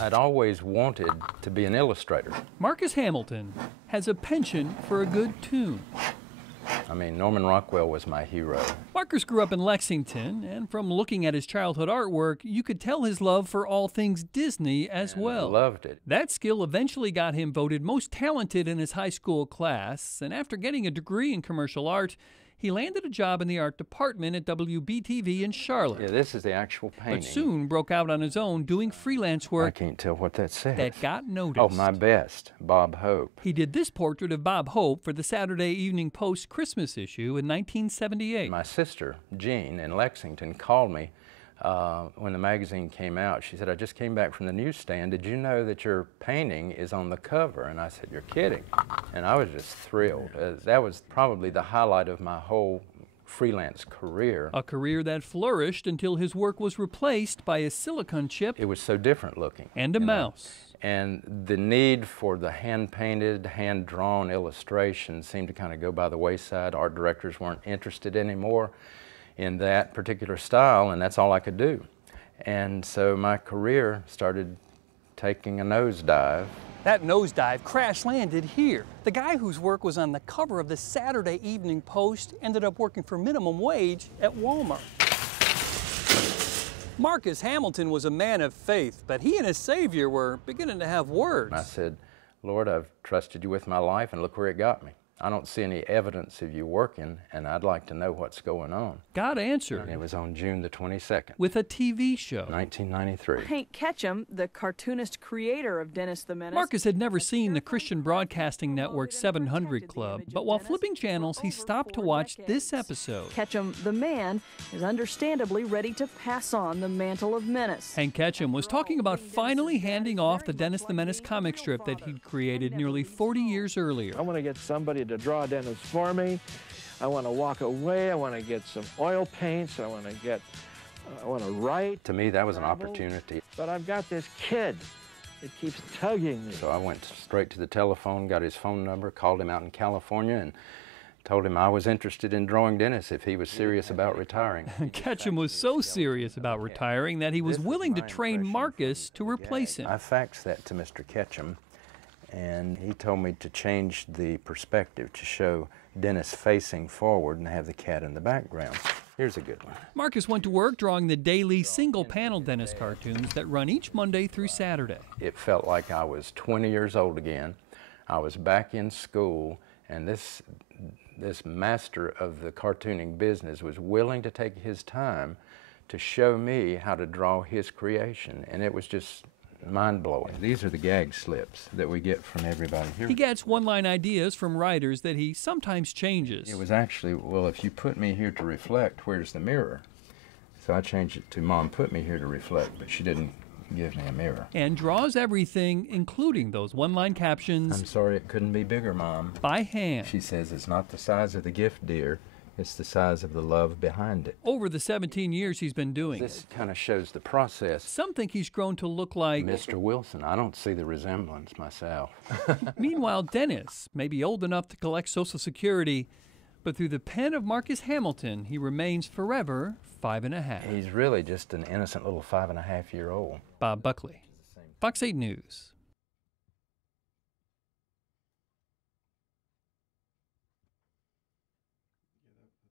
I'd always wanted to be an illustrator. Marcus Hamilton has a penchant for a good tune. I mean, Norman Rockwell was my hero. Marcus grew up in Lexington, and from looking at his childhood artwork, you could tell his love for all things Disney as well. I loved it. That skill eventually got him voted most talented in his high school class, and after getting a degree in commercial art, he landed a job in the art department at WBTV in Charlotte. Yeah, this is the actual painting. But soon broke out on his own doing freelance work. I can't tell what that says. That got noticed. Oh, my best, Bob Hope. He did this portrait of Bob Hope for the Saturday Evening Post Christmas issue in 1978. My sister, Jean, in Lexington, called me when the magazine came out. She said, I just came back from the newsstand. Did you know that your painting is on the cover? And I said, you're kidding. And I was just thrilled. That was probably the highlight of my whole freelance career. A career that flourished until his work was replaced by a silicone chip. It was so different looking. And a mouse. And the need for the hand-painted, hand-drawn illustration seemed to kind of go by the wayside. Art directors weren't interested anymore in that particular style, and that's all I could do. And so my career started taking a nosedive. That nosedive crash-landed here. The guy whose work was on the cover of the Saturday Evening Post ended up working for minimum wage at Walmart. Marcus Hamilton was a man of faith, but he and his Savior were beginning to have words. I said, Lord, I've trusted you with my life, and look where it got me. I don't see any evidence of you working, and I'd like to know what's going on. God answered. And it was on June the 22nd. With a TV show. 1993. Hank Ketchum, the cartoonist creator of Dennis the Menace. Marcus had never seen the Christian Broadcasting Network's 700 Club, but while flipping channels, he stopped to watch this episode. Ketchum, the man, is understandably ready to pass on the mantle of Menace. Hank Ketchum was talking about finally handing off the Dennis the Menace comic strip that he'd created nearly 40 years earlier. I want to get somebody to draw Dennis for me. I want to walk away. I want to get some oil paints. I want to write. To me, that was an opportunity. But I've got this kid. It keeps tugging me. So I went straight to the telephone, got his phone number, called him out in California, and told him I was interested in drawing Dennis if he was serious about retiring. Ketchum was so serious about retiring that he was willing to train Marcus to replace him. I faxed that to Mr. Ketchum, and he told me to change the perspective to show Dennis facing forward and have the cat in the background. Here's a good one. Marcus went to work drawing the daily single-panel Dennis cartoons that run each Monday through Saturday. It felt like I was 20 years old again. I was back in school, and this master of the cartooning business was willing to take his time to show me how to draw his creation, and it was just mind-blowing. These are the gag slips that we get from everybody here. He gets one-line ideas from writers that he sometimes changes. It was actually, well, if you put me here to reflect, where's the mirror? So I changed it to, Mom put me here to reflect, but she didn't give me a mirror. And draws everything, including those one-line captions. I'm sorry it couldn't be bigger, Mom. By hand. She says, it's not the size of the gift, dear. It's the size of the love behind it. Over the 17 years he's been doing this it. Kind of shows the process. Some think he's grown to look like Mr. Wilson. I don't see the resemblance myself. Meanwhile, Dennis may be old enough to collect Social Security, but through the pen of Marcus Hamilton, he remains forever 5½. He's really just an innocent little 5½-year-old. Bob Buckley, Fox 8 News.